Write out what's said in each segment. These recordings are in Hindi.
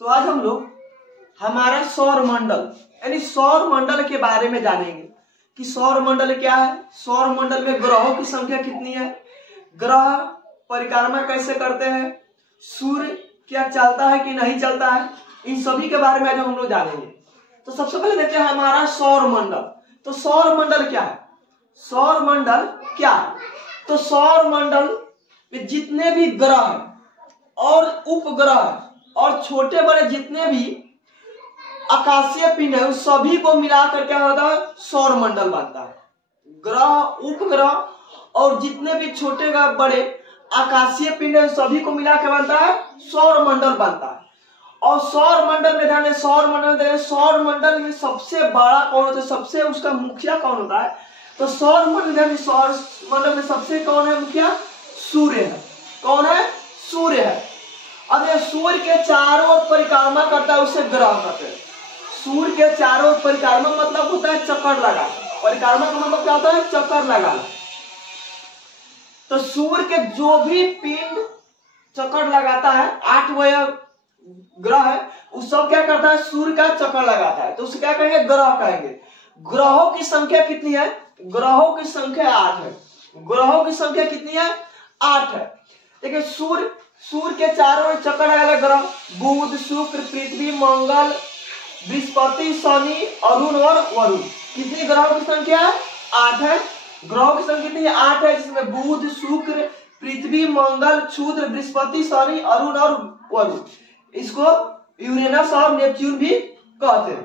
तो आज हम लोग हमारा सौर मंडल यानी सौर मंडल के बारे में जानेंगे कि सौर मंडल क्या है, सौर मंडल में ग्रहों की संख्या कितनी है, ग्रह परिक्रमा कैसे करते हैं, सूर्य क्या चलता है कि नहीं चलता है, इन सभी के बारे में आज हम लोग जानेंगे। तो सबसे पहले देखते हैं हमारा सौर मंडल। तो सौर मंडल क्या है? सौर मंडल क्या है? तो सौर मंडल में जितने भी ग्रह और उपग्रह और छोटे बड़े जितने भी आकाशीय पिंड है उस सभी को मिलाकर क्या होता है? सौर मंडल बनता है। ग्रह, उपग्रह और जितने भी छोटे बड़े आकाशीय पिंड है सभी को मिलाकर बनता है सौर मंडल बनता है। और सौर मंडल में ध्यान, सौर मंडल में सबसे बड़ा कौन होता है, सबसे उसका मुखिया कौन होता है? तो सौर मंडल में सबसे कौन है मुखिया? सूर्य है। कौन है? सूर्य है। अब ये सूर्य के चारों ओर परिक्रमा करता है, उसे ग्रह कहते हैं। सूर्य के चारों ओर परिक्रमा मतलब होता है चक्कर लगाना। परिक्रमा का मतलब क्या होता है? चक्कर लगाना। तो सूर्य के जो भी पिंड चक्कर लगाता है, 8 ग्रह है, उस सब क्या करता है? सूर्य का चक्कर लगाता है, तो उसे क्या कहेंगे? ग्रह कहेंगे। ग्रहों की संख्या कितनी है? ग्रहों की संख्या 8 है। ग्रहों की संख्या कितनी है? 8 है। देखिए सूर्य के चारों ओर चक्कर लगाने ग्रह बुध, शुक्र, पृथ्वी, मंगल, बृहस्पति, शनि, अरुण और वरुण। कितनी ग्रहों की संख्या है? 8 है। ग्रहों की संख्या कितनी है? 8 है, जिसमें बुध, शुक्र, पृथ्वी, मंगल, क्षुद्र, बृहस्पति, शनि, अरुण और वरुण। इसको यूरेनस और नेपच्यून भी कहते हैं।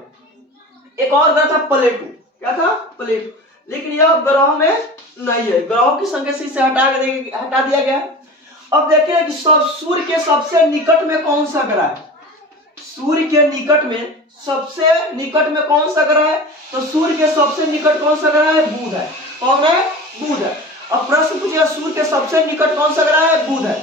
एक और ग्रह था प्लेटो। क्या था? प्लेटो। लेकिन यह ग्रह में नहीं है, ग्रहों की संख्या से इसे हटा दिया गया। अब देखिए कि सूर्य के सबसे निकट में कौन सा ग्रह है? सूर्य के निकट में सबसे निकट में कौन सा ग्रह है? तो सूर्य के सबसे निकट कौन सा ग्रह है? बुध है। कौन है? बुध है। अब प्रश्न पूछिए सूर्य के सबसे निकट कौन सा ग्रह है? बुध है।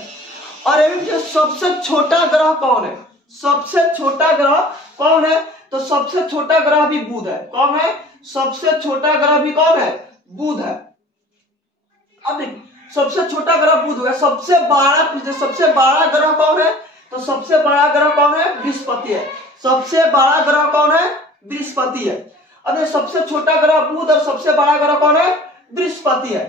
और सबसे छोटा ग्रह कौन है? सबसे छोटा ग्रह कौन है? तो सबसे छोटा ग्रह भी बुध है। कौन है? सबसे छोटा ग्रह भी कौन है? बुध है। अब देखिए सबसे छोटा ग्रह बुध है। सबसे बड़ा ग्रह कौन है? तो सबसे बड़ा ग्रह कौन है? बृहस्पति है। सबसे बड़ा ग्रह कौन है? बृहस्पति है। अब सबसे छोटा ग्रह बुध और सबसे बड़ा ग्रह कौन है? बृहस्पति है।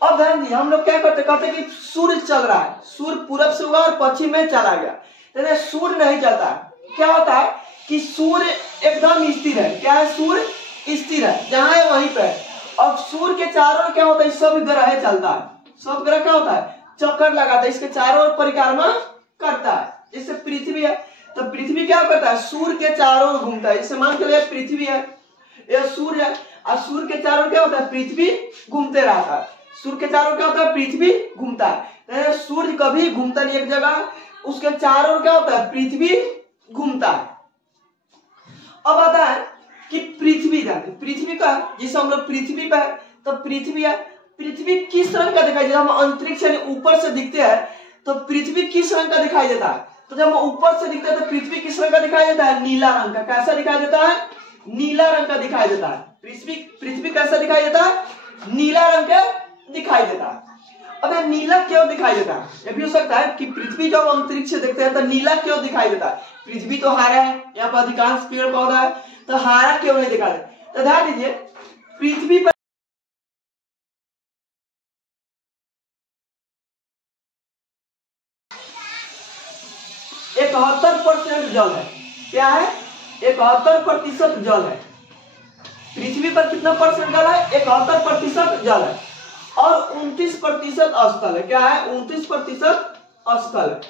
अब ध्यान दीजिए, हम लोग क्या कहते हैं कि सूर्य चल रहा है, सूर्य पूरब से हुआ और पश्चिम में चला गया। सूर्य नहीं चलता है। क्या होता है कि सूर्य एकदम स्थिर है। क्या है? सूर्य स्थिर है, जहां है वहीं पे है। और सूर्य के चारों क्या होता है? सब ग्रह चलता है। सब ग्रह क्या होता है? चक्कर लगाता है, इसके चारों ओर परिक्रमा करता है। जैसे पृथ्वी है, तो पृथ्वी क्या करता है? सूर्य के चारों ओर घूमता है। जैसे मान के लिए पृथ्वी है, यह सूर्य है, और सूर्य के चारों क्या होता है? पृथ्वी घूमते रहता है। सूर्य के चारों क्या होता है? पृथ्वी घूमता है। सूर्य कभी घूमता नहीं एक जगह, उसके चारों क्या होता है? पृथ्वी घूमता है। अब आता है कि पृथ्वी का, जिसे हम लोग पृथ्वी पे है, तो पृथ्वी है, पृथ्वी किस रंग का दिखाई देता है? हम अंतरिक्ष यानी ऊपर से दिखते हैं तो पृथ्वी किस रंग का दिखाई देता है? तो जब हम ऊपर से दिखते हैं तो पृथ्वी किस रंग का दिखाई देता है? नीला रंग का। कैसा दिखाई देता है? नीला रंग का दिखाई देता है। पृथ्वी कैसा दिखाई देता है? नीला रंग का दिखाई देता है। अब नीला क्यों दिखाई देता है? यह भी हो सकता है कि पृथ्वी जब अंतरिक्ष से देखते हैं तो नीला क्यों दिखाई देता है? पृथ्वी तो हरा है, यहाँ पर अधिकांश पेड़ पौधा है, तो हरा क्यों नहीं दिखाई देता? तो ध्यान दीजिए, पृथ्वी पर 71% जल है। क्या है? 71% जल है। पृथ्वी पर कितना परसेंट जल है? 71% जल है। और 29% स्थल है। क्या है? 29% स्थल है।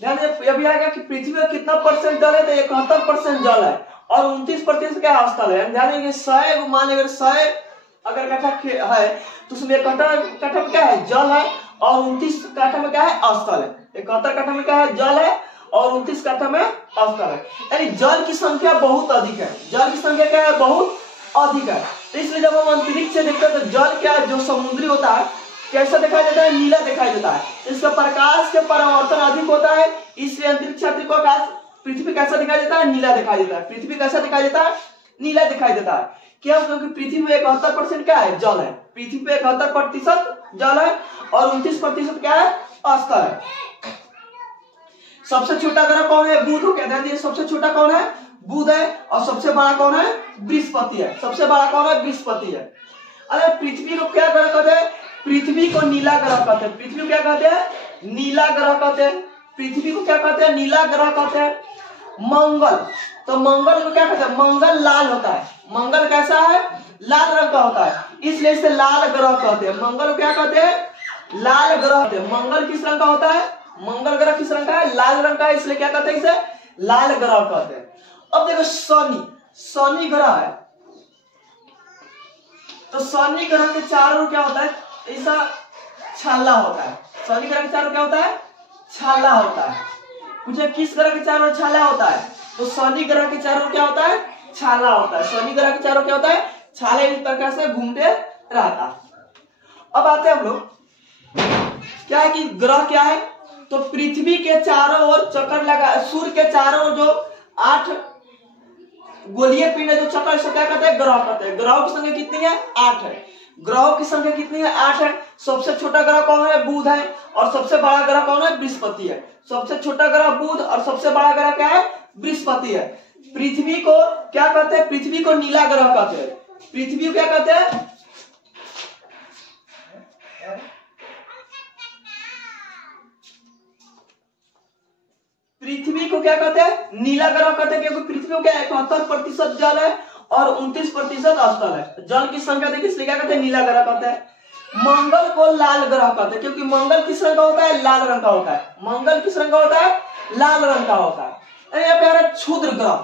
ध्यान यह भी आएगा कि पृथ्वी में कितना परसेंट जल है? तो 71% जल है और 29% क्या स्थल है। ध्यान रखिए 100 मान लीजिए 100 अगर कट्ठा है तो उसमें कट्ठा में क्या है? जल है और 29 कट्ठा में क्या है? स्थल है। 71 कट्ठा में क्या है? जल है और 29 कट्ठा में स्थल है। यानी जल की संख्या बहुत अधिक है। जल की संख्या क्या है? बहुत अधिक है। तो इसलिए जब हम अंतरिक्ष से देखते हैं तो जल क्या है? जो समुद्री होता है कैसा दिखाई देता है? नीला दिखाई देता है। इसका प्रकाश के परावर्तन अधिक होता है, इसलिए अंतरिक्ष यात्री को आकाश पृथ्वी कैसा दिखाई देता है? नीला दिखाई देता है। पृथ्वी कैसा दिखाई देता है? नीला दिखाई देता है। क्यों? क्योंकि पृथ्वी में 71% क्या है? जल है। पृथ्वी पे 71% जल है और 29% क्या है? स्थल है। सबसे छोटा ग्रह कौन है? बुध हो। क्या ध्यान दीजिए, सबसे छोटा कौन है? बुध है। और सबसे बड़ा कौन है? बृहस्पति है। सबसे बड़ा कौन है? बृहस्पति है। अरे पृथ्वी को क्या ग्रह कहते हैं? पृथ्वी को नीला ग्रह कहते हैं। पृथ्वी को क्या कहते हैं? नीला ग्रह कहते हैं। पृथ्वी को क्या कहते हैं? नीला ग्रह कहते हैं। मंगल, तो मंगल को क्या कहते हैं? मंगल लाल होता है। मंगल कैसा है? लाल रंग का होता है, इसलिए इसे लाल ग्रह कहते हैं। मंगल को क्या कहते हैं? लाल ग्रह कहते हैं। मंगल किस रंग का होता है? मंगल ग्रह किस रंग का है? लाल रंग का है, इसलिए क्या कहते हैं? इसे लाल ग्रह कहते हैं। अब देखो शनि, शनि ग्रह है, तो शनि ग्रह के चारों क्या होता है? ऐसा छाला होता है। शनि ग्रह के चारों क्या होता है? छाला होता है। मुझे किस ग्रह के चारों छाला होता है? तो शनि ग्रह के चारों क्या होता है? छाला होता है। शनि ग्रह के चारों क्या होता है? छाले इस प्रकार से घूमते रहता है। अब आते हैं हम लोग, क्या है कि ग्रह क्या है? तो पृथ्वी के चारों ओर चक्कर लगा, सूर्य के चारों ओर जो 8 गोलीय पिंड है जो चक्कर, से क्या कहते हैं? ग्रह कहते हैं। ग्रहों की संख्या कितनी है? 8 है। ग्रहों की संख्या कितनी है? 8 है। सबसे छोटा ग्रह कौन है? बुध है। और सबसे बड़ा ग्रह कौन है? बृहस्पति है। सबसे छोटा ग्रह बुध और सबसे बड़ा ग्रह क्या है? बृहस्पति है। पृथ्वी को क्या कहते हैं? पृथ्वी को नीला ग्रह कहते हैं। पृथ्वी को क्या कहते हैं? पृथ्वी को क्या कहते हैं? नीला ग्रह कहते हैं, क्योंकि पृथ्वी को क्या है? 71% जल है और 29% स्थल है। जल की संख्या देखिए, इसलिए क्या कहते हैं? नीला ग्रह कहते हैं। मंगल को लाल ग्रह कहते हैं, क्योंकि मंगल किस रंग का होता है? लाल रंग का होता है। मंगल किस रंग का होता है? लाल रंग का होता है। यहाँ पे आ रहा है क्षुद्र ग्रह।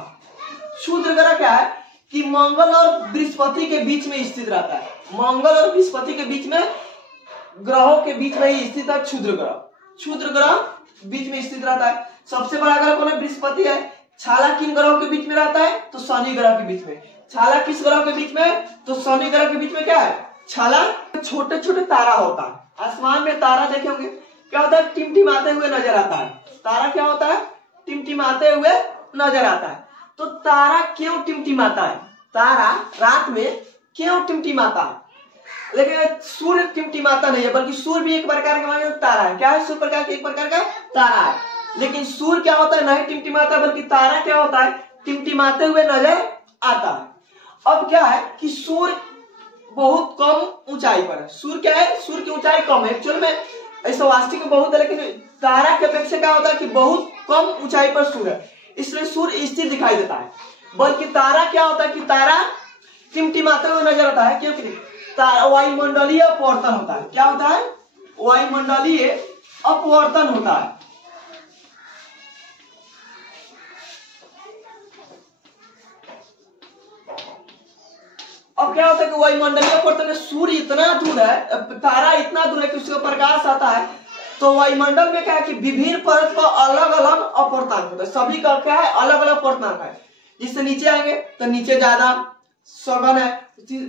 क्षुद्र ग्रह क्या है? कि मंगल और बृहस्पति के बीच में स्थित रहता है। मंगल और बृहस्पति के बीच में, ग्रहों के बीच में ही स्थित है क्षुद्र ग्रह। क्षुद्र ग्रह बीच में स्थित रहता है। सबसे बड़ा ग्रह कौन है? बृहस्पति है। छाला किन ग्रहों के बीच में रहता है? तो शनि ग्रह के बीच में। छाला किस ग्रह के बीच में? तो शनि ग्रह के बीच में क्या है? छाला। छोटे छोटे तारा होता है आसमान में। तारा देखे होंगे, क्या होता है? टिमटिमाते हुए नजर आता है। तारा क्या होता है? टिमटिमाते हुए नजर आता है। तो तारा क्यों टिमटिमाता है? तारा रात में क्यों टिमटिमाता है? लेकिन सूर्य टिमटिमाता नहीं है, बल्कि सूर्य भी एक प्रकार का तारा है। क्या है? सूर्य प्रकार का एक प्रकार का तारा है। लेकिन सूर्य क्या होता है? नहीं टिमटिमाता, बल्कि तारा क्या होता है? टिमटिमाते हुए नजर आता है। अब क्या है कि सूर्य बहुत कम ऊंचाई पर है। सूर्य क्या है? सूर्य की ऊंचाई कम है। एक्चुअल में ऐसा वास्तविक में बहुत है, लेकिन तारा के अपेक्षा क्या होता है कि बहुत कम ऊंचाई पर सूर्य है, इसलिए सूर्य स्थिर दिखाई देता है। बल्कि तारा क्या होता है कि तारा टिमटिमाते हुए नजर आता है, क्योंकि तारा वायुमंडलीय अपवर्तन होता है। क्या होता है? वायुमंडलीय अपवर्तन होता है। अब क्या होता है कि वायुमंडलीय अपवर्तन में सूर्य इतना दूर है, तारा इतना दूर है कि उसका प्रकाश आता है, तो वायुमंडल में क्या है कि विभिन्न परत पर अलग अलग अपवर्तनांक होता है। सभी का क्या है? अलग अलग अपवर्तनांक है। जिससे नीचे आएंगे तो नीचे ज्यादा सघन है,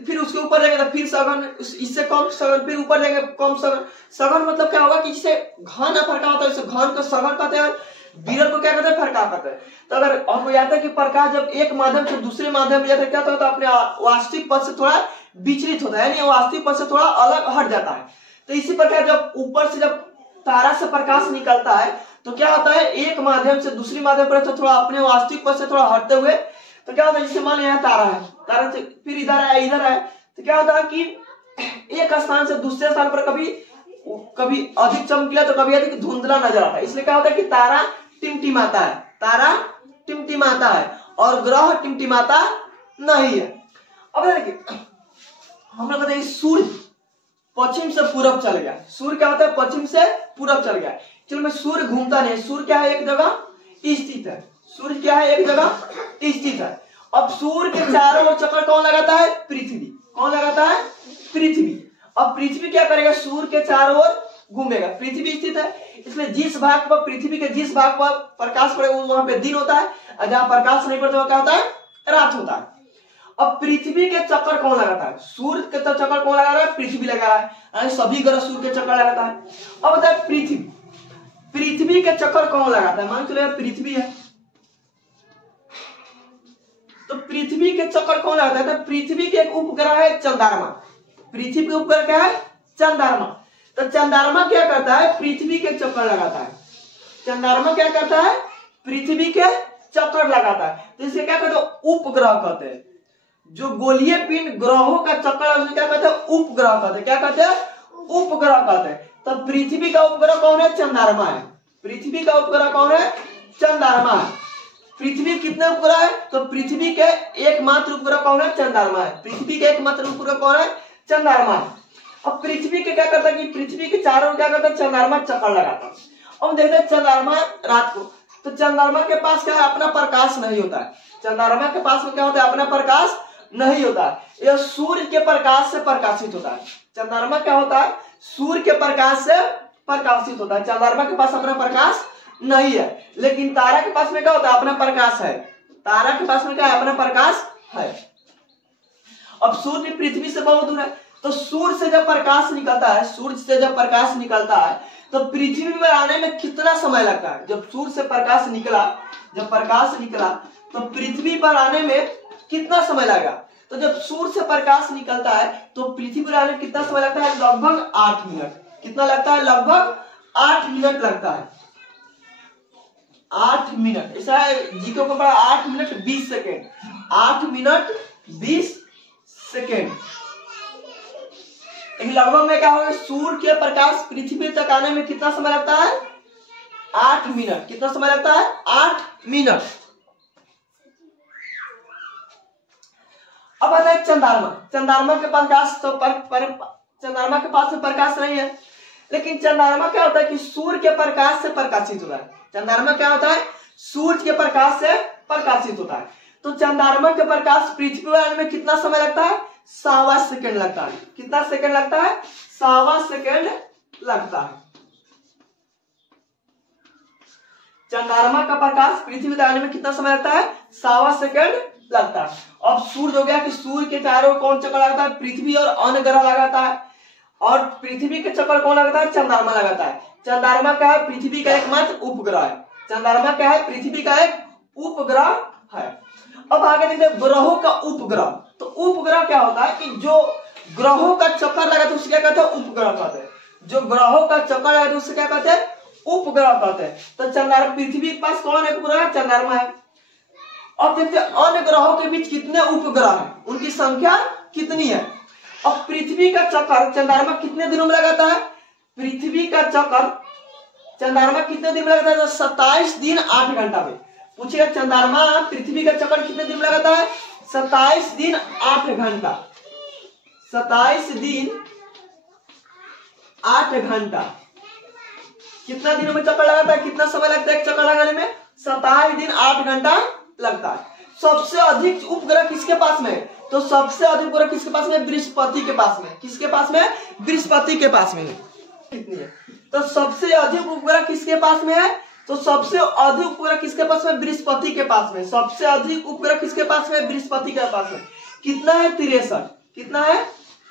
फिर उसके ऊपर जाएंगे तो फिर सघन, इससे कम सघन, फिर ऊपर जाएंगे कम सघन। सघन मतलब क्या होगा कि जिसे घन प्रकाश होता है, इसे घन को सघन कहते हैं, विरल को क्या कहते हैं? प्रकाश कहते हैं। तो अगर आपको याद है कि प्रकाश जब एक माध्यम से दूसरे माध्यम में जाता है, क्या होता है? अपने वास्तविक पथ से थोड़ा विचलित होता है, यानी वास्तविक पथ से थोड़ा अलग हट जाता है। तो इसी प्रकार जब ऊपर से जब तारा से प्रकाश निकलता है तो क्या होता है? एक माध्यम से दूसरी माध्यम पर तो थोड़ा अपने वास्तविक पथ से थोड़ा हटते हुए, तो क्या होता है? जैसे मान लिया तारा है, तारा से फिर इधर आया, इधर आया, तो क्या होता है कि एक स्थान से दूसरे स्थान पर कभी कभी अधिक चमकीला तो कभी अधिक धुंधला नजर आता है। इसलिए क्या होता है कि तारा टिमटिमाता है। तारा टिमटिमाता है और ग्रह टिमटिमाता नहीं है। अब देखिए, हम लोग कहते हैं सूर्य पश्चिम से पूरब चल गया। सूर्य क्या होता है? पश्चिम से पूरब चल गया। चलो मैं, सूर्य घूमता नहीं, सूर्य क्या है? एक जगह स्थित है। सूर्य क्या है? एक जगह स्थित है। अब सूर्य के चारों ओर चक्कर कौन लगाता है? पृथ्वी। कौन लगाता है? पृथ्वी। अब पृथ्वी क्या करेगा? सूर्य के चारों ओर घूमेगा। पृथ्वी स्थित है, इसलिए जिस भाग पर, पृथ्वी के जिस भाग पर प्रकाश पड़े वहां पे दिन होता है, और जहां प्रकाश नहीं पड़ता वहां क्या होता है? रात होता है। अब पृथ्वी के चक्कर कौन लगाता है? सूर्य के तो चक्कर कौन लगा रहा है? पृथ्वी लगा रहा है। सभी ग्रह सूर्य के चक्कर लगाता है। अब बताए पृथ्वी, पृथ्वी के चक्कर कौन लगाता है? मान चलो पृथ्वी है, तो पृथ्वी के चक्कर कौन लगाता है? तो पृथ्वी के एक उपग्रह है चंद्रमा। पृथ्वी के उपग्रह क्या है? चंद्रमा। तो चंद्रमा क्या करता है? पृथ्वी के चक्कर लगाता है। चंद्रमा क्या करता है, पृथ्वी के चक्कर लगाता है, तो इसे क्या कहते हैं, उपग्रह कहते हैं। जो गोलीय पिंड ग्रहों का चक्कर है उसे क्या कहते हैं, उपग्रह कहते हैं। क्या कहते हैं, उपग्रह कहते हैं। तो पृथ्वी का उपग्रह कौन है, चंद्रमा है। पृथ्वी का उपग्रह कौन है, चंद्रमा है। पृथ्वी कितने उपग्रह है, तो पृथ्वी के एकमात्र उपग्रह कौन है, चंद्रमा है। पृथ्वी के एकमात्र उपग्रह कौन है, चंद्रमा है। अब पृथ्वी के क्या करता है कि पृथ्वी के चारों क्या करता है, चंद्रमा चक्कर लगाता है। अब देखते हैं चंद्रमा रात को, तो चंद्रमा के पास क्या है, अपना प्रकाश नहीं होता है। चंद्रमा के पास में क्या होता है, अपना प्रकाश नहीं होता है, यह सूर्य के प्रकाश से प्रकाशित होता है। चंद्रमा क्या होता है, सूर्य के प्रकाश से प्रकाशित होता है। चंद्रमा के पास अपना प्रकाश नहीं है, लेकिन तारा के पास में क्या होता है, अपना प्रकाश है। तारा के पास में क्या है, अपना प्रकाश है। अब सूर्य पृथ्वी से बहुत दूर है, तो सूर्य से जब प्रकाश निकलता है, सूर्य से जब प्रकाश निकलता है तो पृथ्वी पर आने में कितना समय लगता है। जब सूर्य से प्रकाश निकला, जब प्रकाश निकला तो पृथ्वी पर आने में कितना समय लगा। तो जब सूर्य से प्रकाश निकलता है तो पृथ्वी पर आने में कितना समय लगता है, लगभग 8 मिनट। कितना लगता है, लगभग 8 मिनट लगता है। 8 मिनट, ऐसा है जी को पढ़ा, 8 मिनट 20 सेकेंड। 8 minute 20 second. लगभग में क्या होगा, सूर्य के प्रकाश पृथ्वी तक आने में कितना समय लगता है, 8 मिनट। कितना समय लगता है, 8 मिनट। अब आता है चंद्रमा। चंद्रमा के प्रकाश तो चंद्रमा के पास में प्रकाश नहीं है, लेकिन चंद्रमा क्या होता है कि सूर्य के प्रकाश से प्रकाशित होता है। चंद्रमा क्या होता है, सूर्य के प्रकाश से प्रकाशित होता है। तो चंद्रमा के प्रकाश पृथ्वी पर आने में कितना समय लगता है, 1.25 सेकेंड लगता है। कितना सेकेंड लगता है, 1.25 सेकेंड लगता है। चंद्रमा का प्रकाश पृथ्वी तक आने में कितना समय लगता है, 1.25 सेकेंड लगता है। अब सूर्य हो गया कि सूर्य के चारों ओर कौन चक्कर लगाता है, पृथ्वी और अन्य ग्रह लगाता है। और पृथ्वी के चक्कर कौन लगाता है, चंद्रमा लगाता है। चंद्रमा क्या है, पृथ्वी का एकमात्र उपग्रह है। चंद्रमा क्या है, पृथ्वी का एक उपग्रह है। अब आगे देखते हैं ग्रहों का उपग्रह। तो उपग्रह क्या होता है कि जो ग्रहों का चक्कर लगाता है उसे क्या कहते हैं, उपग्रह कहते हैं। जो ग्रहों का चक्कर लगाता है उसे क्या कहते हैं, उपग्रह कहते हैं। तो चंद्रमा, पृथ्वी के पास कौन है उपग्रह है, चंद्रमा है। अब देखते हैं अन्य ग्रहों के बीच कितने उपग्रह हैं, उनकी संख्या कितनी है। अब पृथ्वी का चक्कर चंद्रमा कितने दिनों में लगाता है, पृथ्वी का चक्कर चंद्रमा कितने दिन में लगाता है, 27 दिन 8 घंटा में। पूछिएगा चंद्रमा पृथ्वी का चक्कर कितने दिन में लगाता है, 27 दिन 8 घंटा। 27 दिन 8 घंटा। कितना दिनों में चक्कर लगाता है, कितना समय लगता है चक्कर लगाने में, 27 दिन 8 घंटा लगता है। सबसे अधिक उपग्रह किसके पास में है, तो सबसे अधिक उपग्रह किसके पास में, बृहस्पति के पास में। किसके पास में, बृहस्पति के पास में है। कितनी है, तो सबसे अधिक उपग्रह किसके पास में है, तो सबसे अधिक उपग्रह किसके पास में, बृहस्पति के पास में। सबसे अधिक उपग्रह किसके पास में, बृहस्पति के पास में। कितना है, 63। कितना है,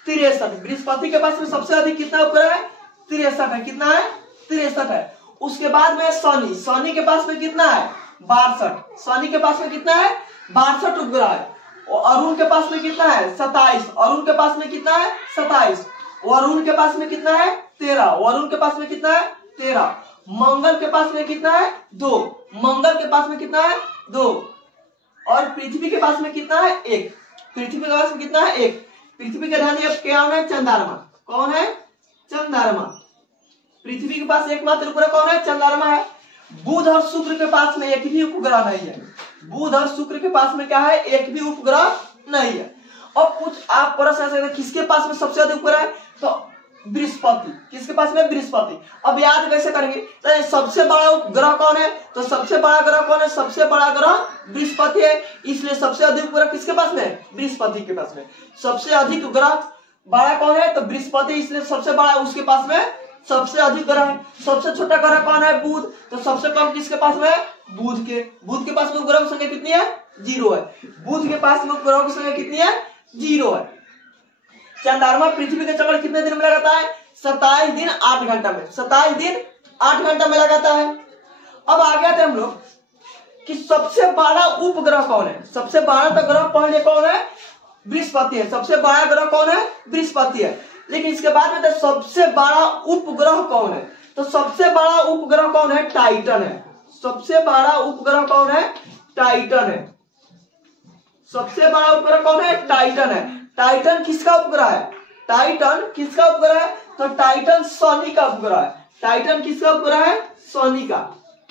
63। बृहस्पति के पास में सबसे अधिक कितना उपग्रह है, 63 है। कितना है, 63 है। उसके बाद में शनि, शनि के पास में कितना है, 62। शनि के पास में कितना है, 62 उपग्रह है। और अरुण के पास में कितना है, 27। अरुण के पास में कितना है, 27। वरुण के पास में कितना है, 13। वरुण के पास में कितना है, 13। मंगल के पास में कितना है, 2। मंगल के पास में कितना है, 2। और पृथ्वी के पास में कितना है, 1। पृथ्वी के पास में कितना है, 1। पृथ्वी का ध्यान क्या है, चंद्रमा। कौन है, चंद्रमा। पृथ्वी के पास एकमात्र उपग्रह कौन है, चंद्रमा है। बुध और शुक्र के पास में एक भी उपग्रह नहीं है। बुध और शुक्र के पास में क्या है, एक भी उपग्रह नहीं है। अब कुछ आप प्रश्न किसके पास में सबसे अधिक उपग्रह है, तो बृहस्पति। किसके पास में, बृहस्पति। अब याद कैसे करेंगे, तो सबसे बड़ा ग्रह कौन है, तो सबसे बड़ा ग्रह कौन है, सबसे बड़ा ग्रह बृहस्पति है। इसलिए सबसे अधिक उपग्रह किसके पास में, बृहस्पति के पास में। सबसे अधिक ग्रह बड़ा कौन है, तो बृहस्पति, इसलिए सबसे बड़ा उसके पास में सबसे अधिक ग्रह है। सबसे छोटा ग्रह कौन है, बुध। तो सबसे कम किसके पास में, बुध के। बुध के पास में उपग्रह की संख्या कितनी है, 0 है। बुध के पास में उपग्रह की संख्या कितनी है, 0 है। चंद्रमा पृथ्वी के चक्कर कितने दिन में लगाता है, 27 दिन 8 घंटा में। 27 दिन 8 घंटा में लगाता है। अब आ गए थे हम लोग कि सबसे बड़ा उपग्रह कौन है। सबसे बड़ा तो ग्रह पहले कौन है, बृहस्पति है। सबसे बड़ा ग्रह कौन है, बृहस्पति है। लेकिन इसके बाद में तो सबसे बड़ा उपग्रह कौन है, तो सबसे बड़ा उपग्रह कौन है? टाइटन है। सबसे बड़ा उपग्रह कौन है? टाइटन है। सबसे बड़ा उपग्रह कौन है? टाइटन है। टाइटन किसका उपग्रह है? टाइटन किसका उपग्रह है? तो टाइटन शनि का उपग्रह है। टाइटन किसका उपग्रह है? शनि का।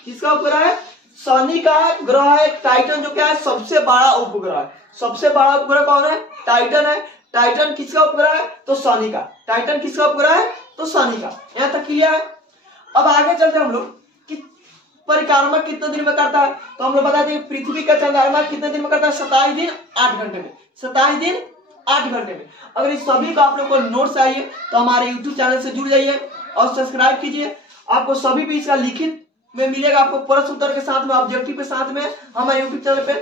किसका उपग्रह है? शनि का ग्रह है टाइटन, जो क्या है? सबसे बड़ा उपग्रह है। सबसे बड़ा उपग्रह कौन है? टाइटन है। टाइटन किसका उपग्रह है? तो शनि का। टाइटन किसका उपग्रह है? तो शनि का। यहां तक क्लियर है। अब आगे चलते हैं हम लोग कि परिक्रमा कितने दिन में करता है। तो हम लोग बताते हैं पृथ्वी का चंद्रमा कितने दिन में करता है? 27 दिन 8 घंटे में। 27 दिन 8 घंटे में। अगर इस सभी का आप लोग को नोट्स चाहिए तो हमारे YouTube चैनल से जुड़ जाइए और सब्सक्राइब कीजिए। आपको सभी भी इसका लिखित में मिलेगा, आपको प्रश्न उत्तर के साथ में, ऑब्जेक्टिव के साथ में हमारे YouTube चैनल पे।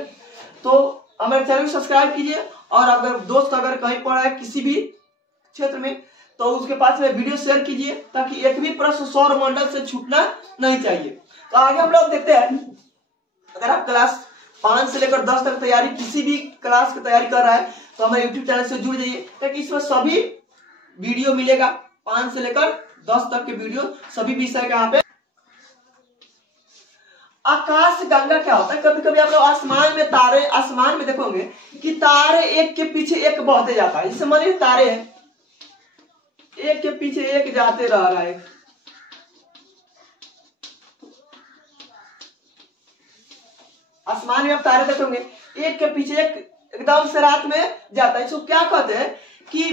तो हमारे चैनल को सब्सक्राइब कीजिए और अगर दोस्त अगर कहीं पढ़ा है किसी भी क्षेत्र में तो उसके पास में वीडियो शेयर कीजिए, ताकि एक भी प्रश्न सौर मंडल से छूटना नहीं चाहिए। तो आगे हम लोग देखते हैं, अगर आप क्लास 5 से लेकर 10 तक तैयारी, किसी भी क्लास की तैयारी कर रहा है तो हमारे YouTube चैनल से जुड़ जाइए, ताकि इसमें सभी वीडियो मिलेगा। 5 से लेकर 10 तक के वीडियो सभी विषय का यहाँ पे। आकाश गंगा क्या होता है? कभी कभी आप लोग आसमान में तारे, आसमान में देखोगे कि तारे एक के पीछे एक बढ़ते जाता है। जैसे मानिए तारे हैं, एक के पीछे एक जाते रह रहा है। आसमान में आप तारे देखोगे एक के पीछे एक एकदम से रात में जाता है। इसको क्या कहते हैं कि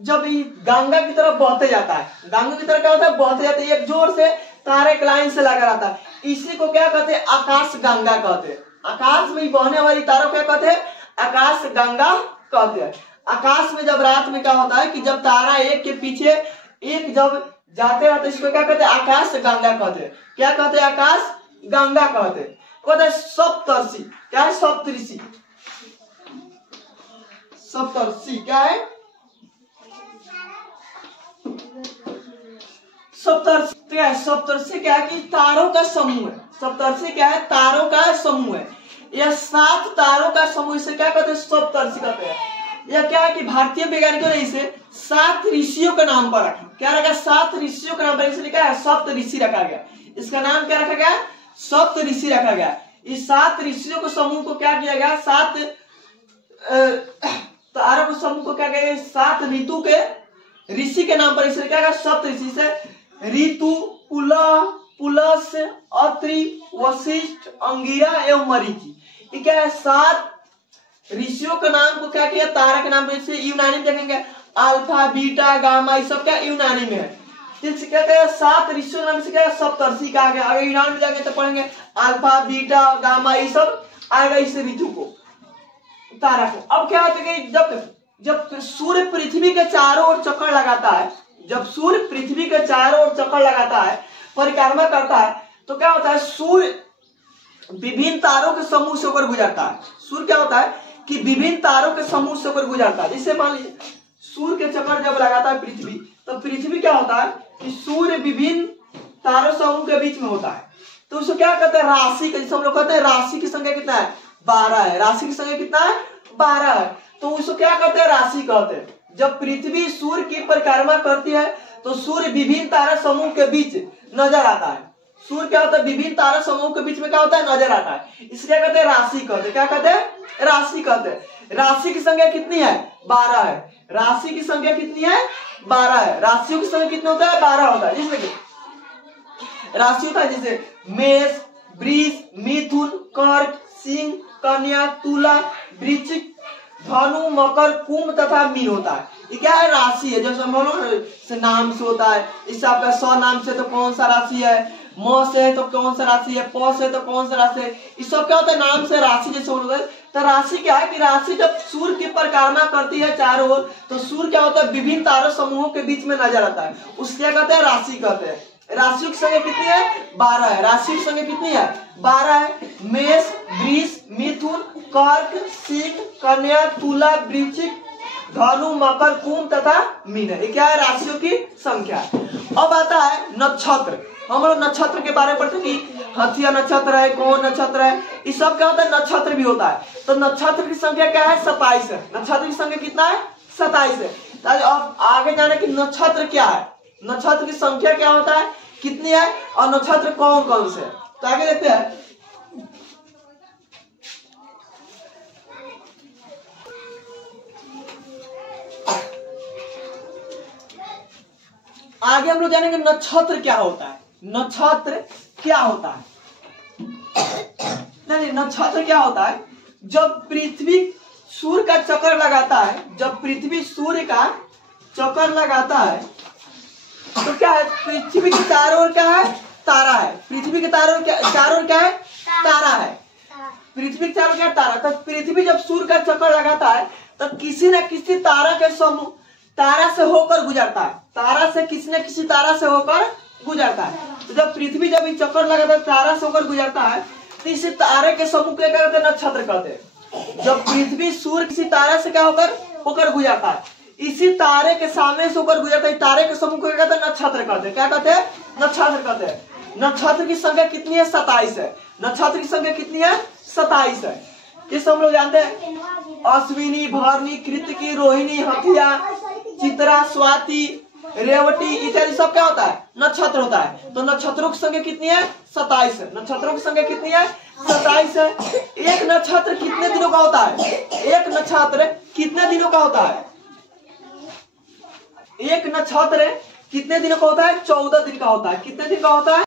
जब गंगा की तरफ बहते जाता है, गंगा की तरफ क्या होता है? बहते जाते हैं, एक जोर से तारे एक लाइन से लगा रहता है। इसी को क्या कहते हैं? आकाश गंगा कहते हैं। आकाश में बहने वाली तारों क्या कहते हैं? आकाश गंगा कहते हैं। आकाश में जब रात में क्या होता है कि जब तारा एक के पीछे एक जब जाते रहते, इसको क्या कहते हैं? आकाश गंगा कहते हैं। क्या कहते हैं? आकाश गंगा कहते हैं। कहते हैं सप्तर्षि। क्या है? सप्तऋषि। सप्तर्षि क्या है? सप्तर्षि क्या है? सप्तर्षि क्या है कि तारों का समूह है। सप्तर्षि क्या है? तारों का समूह है। यह 7 तारों का समूह, इसे क्या कहते हैं? सप्तर्षि कहते हैं। यह क्या है कि भारतीय वैज्ञानिकों ने इसे 7 ऋषियों का नाम पर रखा। क्या रखा? 7 ऋषियों का नाम पर, इसलिए क्या है? सप्त ऋषि रखा गया। इसका नाम क्या रखा गया? सप्त ऋषि रखा गया। इस 7 ऋषियों को समूह को क्या किया गया? 7 तारों को समूह को क्या किया गया? 7 ऋतु के ऋषि के नाम पर, इसलिए क्या है? सप्त ऋषि से ऋतु, पुलह, पुलस, अत्रि, वशिष्ठ, अंगिरा एवं मरीचि। ये क्या है? 7 ऋषियों के नाम को क्या किया? तारा के नाम पर। इसे यूनानी में देखेंगे अल्फा, बीटा, गामा, ये सब क्या यूनानी में है। इससे क्या कहते हैं? 7 ऋषियों के नाम से क्या? सप्तर्षि कहा गया। अगर यूनान में जाएंगे तो पढ़ेंगे अल्फा, बीटा, गामा, ये सब आएगा इस ऋतु को, तारा को। अब क्या होता है कि जब सूर्य पृथ्वी के चारों ओर चक्कर लगाता है, जब सूर्य पृथ्वी के चारों ओर चक्कर लगाता है, परिक्रमा करता है, तो क्या होता है? सूर्य विभिन्न तारों के समूह से होकर गुजरता है। सूर्य क्या होता है कि विभिन्न तारों के समूह से होकर गुजरता है। जैसे मान लीजिए सूर्य के चक्कर जब लगाता है पृथ्वी, तो पृथ्वी क्या होता है कि सूर्य विभिन्न तारों समूह के बीच में होता है। तो उसको क्या कहते हैं? राशि। जैसे हम लोग कहते हैं राशि की संख्या कितना है? 12 है। राशि की संख्या कितना है? 12 है। तो उसको क्या कहते हैं? राशि कहते हैं। जब पृथ्वी सूर्य की परिक्रमा करती है तो सूर्य विभिन्न तारा समूह के बीच नजर आता है। सूर्य क्या होता है? विभिन्न तारा समूह के बीच में क्या होता है? नजर आता है। इसलिए कहते हैं राशि कहते हैं। क्या कहते हैं? राशि कहते हैं। राशि की संख्या कितनी है? 12 है। राशि की संख्या कितनी है? 12 है। राशियों की संख्या कितना होता है? 12 होता है। जैसे राशि होता है जैसे मेष, वृष, मिथुन, कर्क, सिंह, कन्या, तुला, वृश्चिक, धनु, मकर, कुंभ तथा मीन होता है। ये क्या है? राशि है। जैसे हम लोग नाम से होता है, इससे आपका 100 नाम से तो कौन सा राशि है, म से है तो कौन सा राशि है, प से तो कौन सा राशि है, ये सब क्या होता है? नाम से राशि जैसे होता है। तो राशि क्या है कि राशि जब सूर्य की परिक्रमा करती है चारों ओर, तो सूर्य क्या होता है? विभिन्न तारा समूहों के बीच में नजर आता है। उसके क्या कहते हैं? राशि कहते हैं। राशियों की संख्या कितनी है? 12 है। राशियों की संख्या कितनी है? 12 है। मेष, वृष, मिथुन, कर्क, सिंह, कन्या, तुला, वृश्चिक, धनु, मकर, कुंभ तथा मीन है। ये क्या है? राशियों की संख्या। अब आता है नक्षत्र। हम लोग नक्षत्र के बारे में पढ़ते कि हथिया नक्षत्र है, कौन नक्षत्र है, ये सब क्या होता है? नक्षत्र भी होता है। तो नक्षत्र की संख्या क्या है? 27 है। नक्षत्र की संख्या कितना है? 27 है। अब आगे जाने की नक्षत्र क्या है? नक्षत्र की संख्या क्या होता है कितनी है और नक्षत्र कौन कौन से। तो आगे देखते हैं। आगे हम लोग जानेंगे नक्षत्र क्या होता है। नक्षत्र क्या होता है? नहीं, नक्षत्र क्या होता है? जब पृथ्वी सूर्य का चक्कर लगाता है, जब पृथ्वी सूर्य का चक्कर लगाता है तो क्या है, पृथ्वी के चारों ओर क्या है, तारा है। पृथ्वी के चारों ओर क्या है, तारा है। पृथ्वी के चारों ओर क्या, तारा। तो पृथ्वी जब सूर्य का चक्कर लगाता है तो किसी न किसी तारा के समूह, तारा से होकर गुजरता है। तारा से किसी न किसी तारा से होकर गुजरता है। तो जब पृथ्वी जब चक्कर लगाता है, तारा से होकर गुजरता है, तो इसी तारे के समूह को क्या कहते हैं, नक्षत्र कहते हैं। जब पृथ्वी सूर्य किसी तारा से क्या होकर गुजरता है, इसी तारे के सामने से होकर गुजरता है, तारे के समूह को क्या कहते हैं, नक्षत्र कहते हैं। क्या कहते हैं, नक्षत्र कहते हैं। नक्षत्र की संख्या कितनी है, 27 है। नक्षत्र की संख्या कितनी है, 27 है। इस हम लोग जानते हैं। अश्विनी, भरणी, कृतिकी, रोहिणी, हथिया, चित्रा, स्वाति, रेवती इत्यादि सब क्या होता है, नक्षत्र होता है। तो नक्षत्रों की संख्या कितनी है, 27 है। नक्षत्रों की संख्या कितनी है, 27 है। एक नक्षत्र कितने दिनों का होता है, एक नक्षत्र कितने दिनों का होता है, एक नक्षत्र कितने दिनों का होता है, 14 दिन का होता है। कितने दिन का होता है,